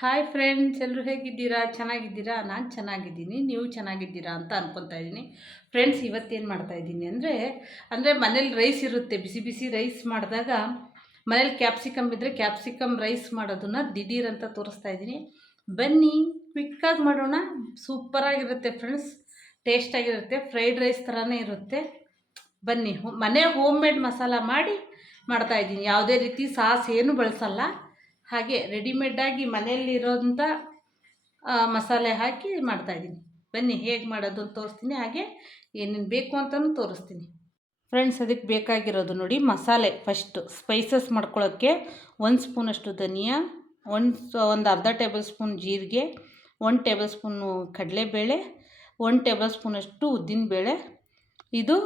Hi friends, ಎಲ್ಲರೂ ಹೇಗಿದ್ದೀರಾ? ಚೆನ್ನಾಗಿದ್ದೀರಾ? ನಾನು ಚೆನ್ನಾಗಿದ್ದೀನಿ, ನೀವು ಚೆನ್ನಾಗಿದ್ದೀರಾ ಅಂತ ಅನ್ಕೊತಾ ಇದ್ದೀನಿ. ಫ್ರೆಂಡ್ಸ್, ಇವತ್ತೇನು ಮಾಡ್ತಾಯಿದ್ದೀನಿ ಅಂದರೆ ಮನೇಲಿ ರೈಸ್ ಇರುತ್ತೆ. ಬಿಸಿ ಬಿಸಿ ರೈಸ್ ಮಾಡಿದಾಗ ಮನೇಲಿ ಕ್ಯಾಪ್ಸಿಕಮ್ ಇದ್ದರೆ ಕ್ಯಾಪ್ಸಿಕಮ್ ರೈಸ್ ಮಾಡೋದನ್ನು ದಿಢೀರಂತ ತೋರಿಸ್ತಾ ಇದ್ದೀನಿ. ಬನ್ನಿ, ಕ್ವಿಕ್ಕಾಗಿ ಮಾಡೋಣ. ಸೂಪರಾಗಿರುತ್ತೆ ಫ್ರೆಂಡ್ಸ್, ಟೇಸ್ಟಾಗಿರುತ್ತೆ. ಫ್ರೈಡ್ ರೈಸ್ ಥರನೇ ಇರುತ್ತೆ. ಬನ್ನಿ, ಮನೆ ಹೋಮ್ ಮೇಡ್ ಮಸಾಲ ಮಾಡಿ ಮಾಡ್ತಾಯಿದ್ದೀನಿ. ಯಾವುದೇ ರೀತಿ ಸಾಸ್ ಏನು ಬಳಸಲ್ಲ. ಹಾಗೆ ರೆಡಿಮೇಡಾಗಿ ಮನೆಯಲ್ಲಿರೋಂಥ ಮಸಾಲೆ ಹಾಕಿ ಮಾಡ್ತಾಯಿದ್ದೀನಿ. ಬನ್ನಿ, ಹೇಗೆ ಮಾಡೋದು ಅಂತ ತೋರಿಸ್ತೀನಿ. ಹಾಗೆ ಏನೇನು ಬೇಕು ಅಂತಲೂ ತೋರಿಸ್ತೀನಿ. ಫ್ರೆಂಡ್ಸ್, ಅದಕ್ಕೆ ಬೇಕಾಗಿರೋದು ನೋಡಿ, ಮಸಾಲೆ ಫಸ್ಟು ಸ್ಪೈಸಸ್ ಮಾಡ್ಕೊಳ್ಳೋಕ್ಕೆ 1 ಸ್ಪೂನಷ್ಟು ಧನಿಯಾ, ಒಂದು ಅರ್ಧ ಟೇಬಲ್ ಸ್ಪೂನ್ ಜೀರಿಗೆ, 1 ಟೇಬಲ್ ಸ್ಪೂನು ಕಡಲೆಬೇಳೆ, 1 ಟೇಬಲ್ ಸ್ಪೂನಷ್ಟು ಉದ್ದಿನಬೇಳೆ. ಇದು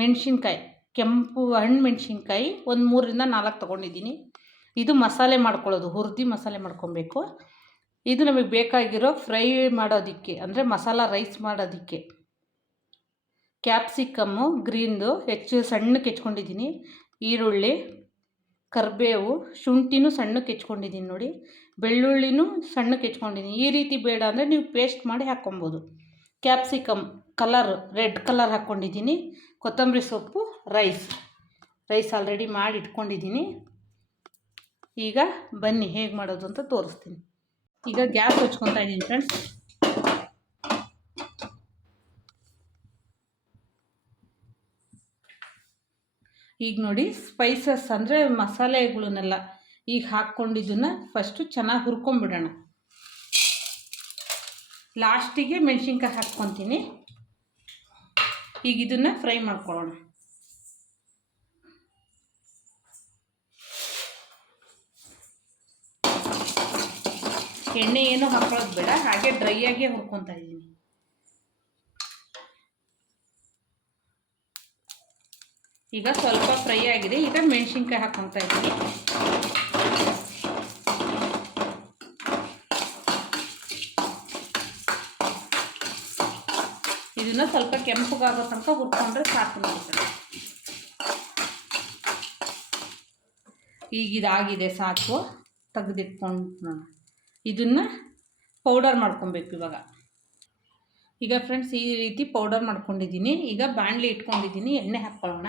ಮೆಣಸಿನ್ಕಾಯಿ, ಕೆಂಪು ಹಣ್ಣು ಮೆಣಸಿನ್ಕಾಯಿ ಒಂದು 3ರಿಂದ 4 ತೊಗೊಂಡಿದ್ದೀನಿ. ಇದು ಮಸಾಲೆ ಮಾಡ್ಕೊಳ್ಳೋದು, ಹುರಿದು ಮಸಾಲೆ ಮಾಡ್ಕೊಬೇಕು. ಇದು ನಮಗೆ ಬೇಕಾಗಿರೋ ಫ್ರೈ ಮಾಡೋದಕ್ಕೆ, ಅಂದರೆ ಮಸಾಲ ರೈಸ್ ಮಾಡೋದಕ್ಕೆ ಕ್ಯಾಪ್ಸಿಕಮ್ಮು ಗ್ರೀನ್ದು ಸಣ್ಣಕ್ಕೆ ಹೆಚ್ಕೊಂಡಿದ್ದೀನಿ. ಈರುಳ್ಳಿ, ಕರಿಬೇವು, ಶುಂಠಿನೂ ಸಣ್ಣಕ್ಕೆ ಹೆಚ್ಕೊಂಡಿದ್ದೀನಿ ನೋಡಿ. ಬೆಳ್ಳುಳ್ಳಿನೂ ಸಣ್ಣಕ್ಕೆ ಹೆಚ್ಕೊಂಡಿದ್ದೀನಿ. ಈ ರೀತಿ ಬೇಡ ಅಂದರೆ ನೀವು ಪೇಸ್ಟ್ ಮಾಡಿ ಹಾಕ್ಕೊಬೋದು. ಕ್ಯಾಪ್ಸಿಕಮ್ ಕಲರ್ ರೆಡ್ ಕಲರ್ ಹಾಕ್ಕೊಂಡಿದ್ದೀನಿ. ಕೊತ್ತಂಬರಿ ಸೊಪ್ಪು, ರೈಸ್ ಆಲ್ರೆಡಿ ಮಾಡಿ ಇಟ್ಕೊಂಡಿದ್ದೀನಿ. ಈಗ ಬನ್ನಿ ಹೇಗೆ ಮಾಡೋದು ಅಂತ ತೋರಿಸ್ತೀನಿ. ಈಗ ಗ್ಯಾಸ್ ಹಚ್ಕೊತಾ ಇದ್ದೀನಿ ಫ್ರೆಂಡ್ಸ್. ಈಗ ನೋಡಿ, ಸ್ಪೈಸಸ್ ಅಂದರೆ ಮಸಾಲೆಗಳನ್ನೆಲ್ಲ ಈಗ ಹಾಕ್ಕೊಂಡಿದ್ದನ್ನು ಫಸ್ಟು ಚೆನ್ನಾಗಿ ಹುರ್ಕೊಂಬಿಡೋಣ. ಲಾಸ್ಟಿಗೆ ಮೆಣಸಿನ್ಕಾಯಿ ಹಾಕ್ಕೊತೀನಿ. ಈಗ ಇದನ್ನು ಫ್ರೈ ಮಾಡ್ಕೊಳ್ಳೋಣ. ಎಣ್ಣೆ ಏನೂ ಹಾಕೊಳ್ಳೋದು ಬೇಡ, ಹಾಗೆ ಡ್ರೈಯಾಗೇ ಹುರ್ಕೊತಾ ಇದ್ದೀನಿ. ಈಗ ಸ್ವಲ್ಪ ಫ್ರೈ ಆಗಿದೆ. ಈಗ ಮೆಣಸಿನ್ಕಾಯಿ ಹಾಕ್ಕೊತಾ ಇದ್ದೀನಿ. ಇದನ್ನು ಸ್ವಲ್ಪ ಕೆಂಪಗಾಗೋ ತನಕ ಹುರ್ಕೊಂಡ್ರೆ ಸಾಕು ನೋಡ್ತಾರೆ. ಈಗ ಇದಾಗಿದೆ, ಸಾಕು. ತೆಗೆದಿಟ್ಕೊಂಡು ಇದನ್ನು ಪೌಡರ್ ಮಾಡ್ಕೊಬೇಕು ಇವಾಗ. ಈಗ ಫ್ರೆಂಡ್ಸ್, ಈ ರೀತಿ ಪೌಡರ್ ಮಾಡ್ಕೊಂಡಿದ್ದೀನಿ. ಈಗ ಬಾಣಲಿ ಇಟ್ಕೊಂಡಿದ್ದೀನಿ, ಎಣ್ಣೆ ಹಾಕ್ಕೊಳ್ಳೋಣ.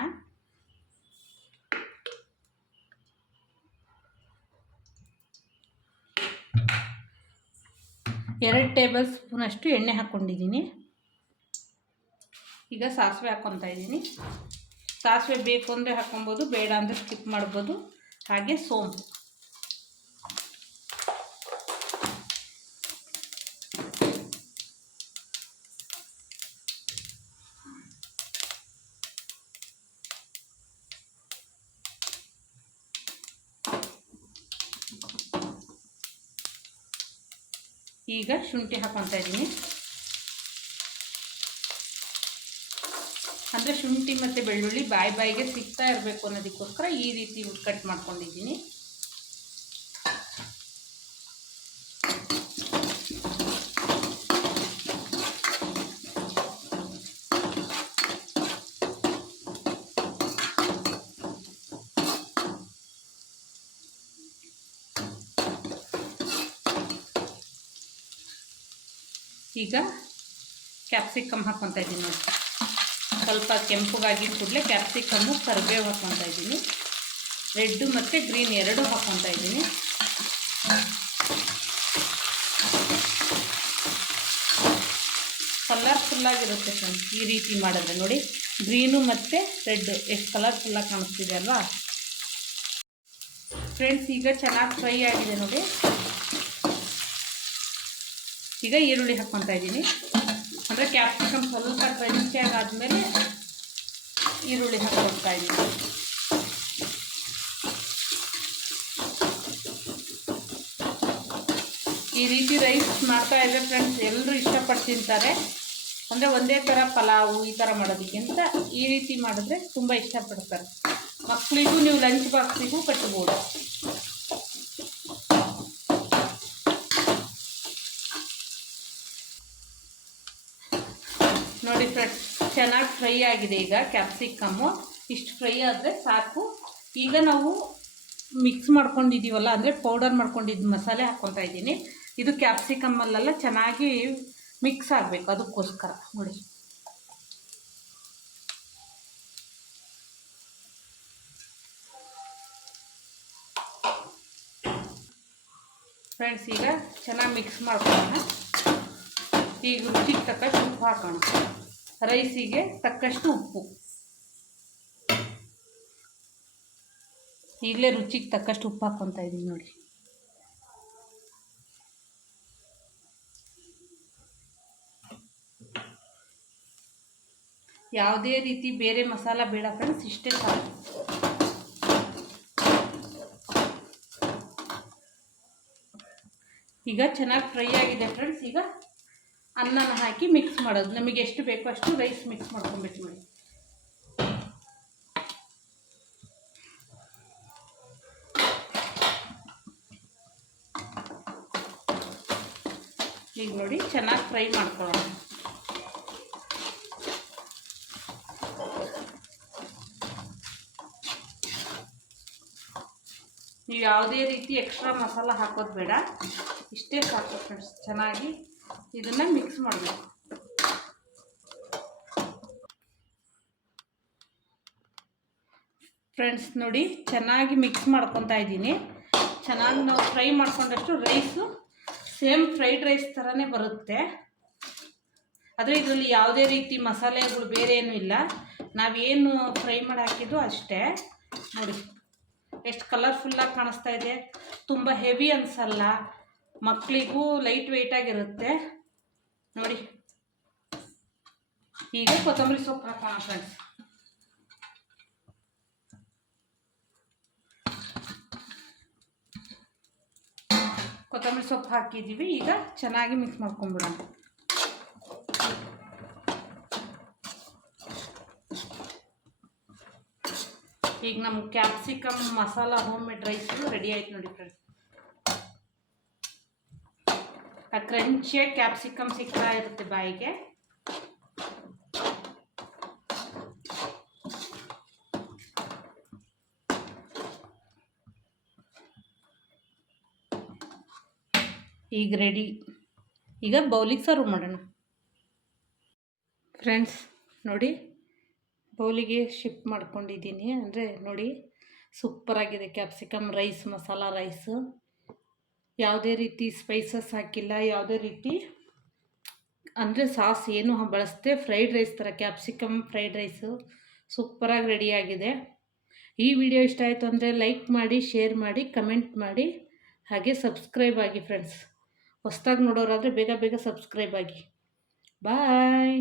ಎರಡು ಟೇಬಲ್ ಸ್ಪೂನಷ್ಟು ಎಣ್ಣೆ ಹಾಕ್ಕೊಂಡಿದ್ದೀನಿ. ಈಗ ಸಾಸಿವೆ ಹಾಕ್ಕೊತಾ ಇದ್ದೀನಿ. ಸಾಸಿವೆ ಬೇಕು ಅಂದರೆ ಹಾಕ್ಕೊಬೋದು, ಬೇಡ ಅಂದರೆ ಸ್ಕಿಪ್ ಮಾಡ್ಬೋದು. ಹಾಗೆ ಸೋಂಪು, ಈಗ ಶುಂಠಿ ಹಾಕ್ಕೊತಾ ಇದ್ದೀನಿ. ಅಂದರೆ ಶುಂಠಿ ಮತ್ತು ಬೆಳ್ಳುಳ್ಳಿ ಬಾಯಿಗೆ ಸಿಗ್ತಾ ಇರಬೇಕು ಅನ್ನೋದಕ್ಕೋಸ್ಕರ ಈ ರೀತಿ ಕಟ್ ಮಾಡ್ಕೊಂಡಿದ್ದೀನಿ. ಈಗ ಕ್ಯಾಪ್ಸಿಕಮ್ ಹಾಕ್ಕೊತಾ ಇದ್ದೀನಿ ನೋಡಿ. ಸ್ವಲ್ಪ ಕೆಂಪುಗಾಗಿ ಕೂಡಲೇ ಕ್ಯಾಪ್ಸಿಕಮ್ಮು, ಕರಿಬೇವು ಹಾಕ್ಕೊತಾ ಇದ್ದೀನಿ. ರೆಡ್ಡು ಮತ್ತು ಗ್ರೀನ್ ಎರಡೂ ಹಾಕ್ಕೊತಾ ಇದ್ದೀನಿ. ಕಲರ್ಫುಲ್ಲಾಗಿರುತ್ತೆ ಫ್ರೆಂಡ್ಸ್ ಈ ರೀತಿ ಮಾಡಿದ್ರೆ. ನೋಡಿ, ಗ್ರೀನು ಮತ್ತು ರೆಡ್ಡು ಎಷ್ಟು ಕಲರ್ಫುಲ್ಲಾಗಿ ಕಾಣಿಸ್ತಿದೆ ಅಲ್ವಾ ಫ್ರೆಂಡ್ಸ್. ಈಗ ಚೆನ್ನಾಗಿ ಫ್ರೈ ಆಗಿದೆ ನೋಡಿ. ಈಗ ಈರುಳ್ಳಿ ಹಾಕ್ಕೊತಾ ಇದ್ದೀನಿ. ಅಂದರೆ ಕ್ಯಾಪ್ಸಿಕಮ್ ಸ್ವಲ್ಪ ಕ್ರಂಚಿಯಾಗಿ ಆದಮೇಲೆ ಈರುಳ್ಳಿ ಹಾಕ್ಕೊಳ್ತಾ ಇದ್ದೀನಿ. ಈ ರೀತಿ ರೈಸ್ ಮಾಡ್ತಾ ಇದ್ದರೆ ಫ್ರೆಂಡ್ಸ್ ಎಲ್ಲರೂ ಇಷ್ಟಪಟ್ಟು ತಿಂತಾರೆ. ಅಂದರೆ ಒಂದೇ ಥರ ಪಲಾವು ಈ ಥರ ಮಾಡೋದಕ್ಕಿಂತ ಈ ರೀತಿ ಮಾಡಿದ್ರೆ ತುಂಬ ಇಷ್ಟಪಡ್ತಾರೆ. ಮಕ್ಕಳಿಗೂ ನೀವು ಲಂಚ್ ಬಾಕ್ಸಿಗೂ ಕಟ್ಬೋದು. ನೋಡಿ ಫ್ರೆಂಡ್ಸ್, ಚೆನ್ನಾಗಿ ಫ್ರೈ ಆಗಿದೆ. ಈಗ ಕ್ಯಾಪ್ಸಿಕಮ್ಮು ಇಷ್ಟು ಫ್ರೈ ಆದರೆ ಸಾಕು. ಈಗ ನಾವು ಮಿಕ್ಸ್ ಮಾಡ್ಕೊಂಡಿದ್ದೀವಲ್ಲ, ಅಂದರೆ ಪೌಡರ್ ಮಾಡ್ಕೊಂಡಿದ್ದು ಮಸಾಲೆ ಹಾಕ್ಕೊತಾ ಇದ್ದೀನಿ. ಇದು ಕ್ಯಾಪ್ಸಿಕಮ್ಮಲ್ಲೆಲ್ಲ ಚೆನ್ನಾಗಿ ಮಿಕ್ಸ್ ಆಗಬೇಕು, ಅದಕ್ಕೋಸ್ಕರ ನೋಡಿ. ಫ್ರೆಂಡ್ಸ್, ಈಗ ಚೆನ್ನಾಗಿ ಮಿಕ್ಸ್ ಮಾಡ್ಕೊಳ್ಳೋಣ. ಈಗ ರುಚಿಗೆ ತಕ್ಕಷ್ಟು ಉಪ್ಪು ಹಾಕೋಣ. ರೈಸಿಗೆ ತಕ್ಕಷ್ಟು ಉಪ್ಪು. ಈಗಲೇ ರುಚಿಗೆ ತಕ್ಕಷ್ಟು ಉಪ್ಪು ಹಾಕ್ಕೊತಾ ಇದ್ದೀನಿ ನೋಡಿ. ಯಾವುದೇ ರೀತಿ ಬೇರೆ ಮಸಾಲ ಬೇಡ ಫ್ರೆಂಡ್ಸ್, ಇಷ್ಟೇ ಸಾಕು. ಈಗ ಚೆನ್ನಾಗಿ ಫ್ರೈ ಆಗಿದೆ ಫ್ರೆಂಡ್ಸ್. ಈಗ ಅನ್ನನ ಹಾಕಿ ಮಿಕ್ಸ್ ಮಾಡೋದು. ನಮಗೆ ಎಷ್ಟು ಬೇಕೋ ಅಷ್ಟು ರೈಸ್ ಮಿಕ್ಸ್ ಮಾಡ್ಕೊಬೇಕು ನೋಡಿ. ಈಗ ನೋಡಿ ಚೆನ್ನಾಗಿ ಫ್ರೈ ಮಾಡ್ಕೊಳ್ಳೋಣ. ನೀವು ಯಾವುದೇ ರೀತಿ ಎಕ್ಸ್ಟ್ರಾ ಮಸಾಲ ಹಾಕೋದು ಬೇಡ, ಇಷ್ಟೇ ಸಾಕು ಫ್ರೆಂಡ್ಸ್. ಚೆನ್ನಾಗಿ ಇದನ್ನು ಮಿಕ್ಸ್ ಮಾಡಬೇಕು. ಫ್ರೆಂಡ್ಸ್ ನೋಡಿ, ಚೆನ್ನಾಗಿ ಮಿಕ್ಸ್ ಮಾಡ್ಕೊತಾ ಇದ್ದೀನಿ. ಚೆನ್ನಾಗಿ ನಾವು ಫ್ರೈ ಮಾಡ್ಕೊಂಡಷ್ಟು ರೈಸು ಸೇಮ್ ಫ್ರೈಡ್ ರೈಸ್ ಥರನೇ ಬರುತ್ತೆ. ಆದರೆ ಇದರಲ್ಲಿ ಯಾವುದೇ ರೀತಿ ಮಸಾಲೆಗಳು ಬೇರೆ ಏನೂ ಇಲ್ಲ. ನಾವೇನು ಫ್ರೈ ಮಾಡಿ ಹಾಕಿದ್ದು ಅಷ್ಟೇ. ನೋಡಿ ಎಷ್ಟು ಕಲರ್ಫುಲ್ಲಾಗಿ ಕಾಣಿಸ್ತಾ ಇದೆ. ತುಂಬ ಹೆವಿ ಅನಿಸಲ್ಲ, ಮಕ್ಕಳಿಗೂ ಲೈಟ್ ವೆಯ್ಟಾಗಿರುತ್ತೆ ನೋಡಿ. ಈಗ ಕೊತ್ತಂಬರಿ ಸೊಪ್ಪು ಹಾಕೋಣ ಫ್ರೆಂಡ್ಸ್. ಕೊತ್ತಂಬರಿ ಸೊಪ್ಪು ಹಾಕಿದ್ದೀವಿ. ಈಗ ಚೆನ್ನಾಗಿ ಮಿಕ್ಸ್ ಮಾಡ್ಕೊಂಡ್ಬಿಡೋಣ. ಈಗ ನಮ್ಮ capsicum masala home made rice ready ಆಯ್ತು ನೋಡಿ ಫ್ರೆಂಡ್ಸ್. ಆ ಕ್ರಂಚಿಯಾಗಿ ಕ್ಯಾಪ್ಸಿಕಮ್ ಸಿಗ್ತಾ ಇರುತ್ತೆ ಬಾಯಿಗೆ. ಈಗ ರೆಡಿ. ಈಗ ಬೌಲಿಗೆ ಸರ್ವ್ ಮಾಡೋಣ ಫ್ರೆಂಡ್ಸ್. ನೋಡಿ ಬೌಲಿಗೆ ಶಿಫ್ಟ್ ಮಾಡ್ಕೊಂಡಿದ್ದೀನಿ. ಅಂದರೆ ನೋಡಿ ಸೂಪರಾಗಿದೆ ಕ್ಯಾಪ್ಸಿಕಮ್ ರೈಸ್, ಮಸಾಲ ರೈಸು. ಯಾವುದೇ ರೀತಿ ಸ್ಪೈಸಸ್ ಹಾಕಿಲ್ಲ, ಯಾವುದೇ ರೀತಿ ಅಂದರೆ ಸಾಸ್ ಏನು ಬಳಸದೆ ಫ್ರೈಡ್ ರೈಸ್ ಥರ ಕ್ಯಾಪ್ಸಿಕಮ್ ಫ್ರೈಡ್ ರೈಸು ಸೂಪರಾಗಿ ರೆಡಿಯಾಗಿದೆ. ಈ ವಿಡಿಯೋ ಇಷ್ಟ ಆಯಿತು ಅಂದರೆ ಲೈಕ್ ಮಾಡಿ, ಶೇರ್ ಮಾಡಿ, ಕಮೆಂಟ್ ಮಾಡಿ, ಹಾಗೆ ಸಬ್ಸ್ಕ್ರೈಬ್ ಆಗಿ ಫ್ರೆಂಡ್ಸ್. ಹೊಸ್ದಾಗಿ ನೋಡೋರಾದರೆ ಬೇಗ ಬೇಗ ಸಬ್ಸ್ಕ್ರೈಬ್ ಆಗಿ. ಬಾಯ್.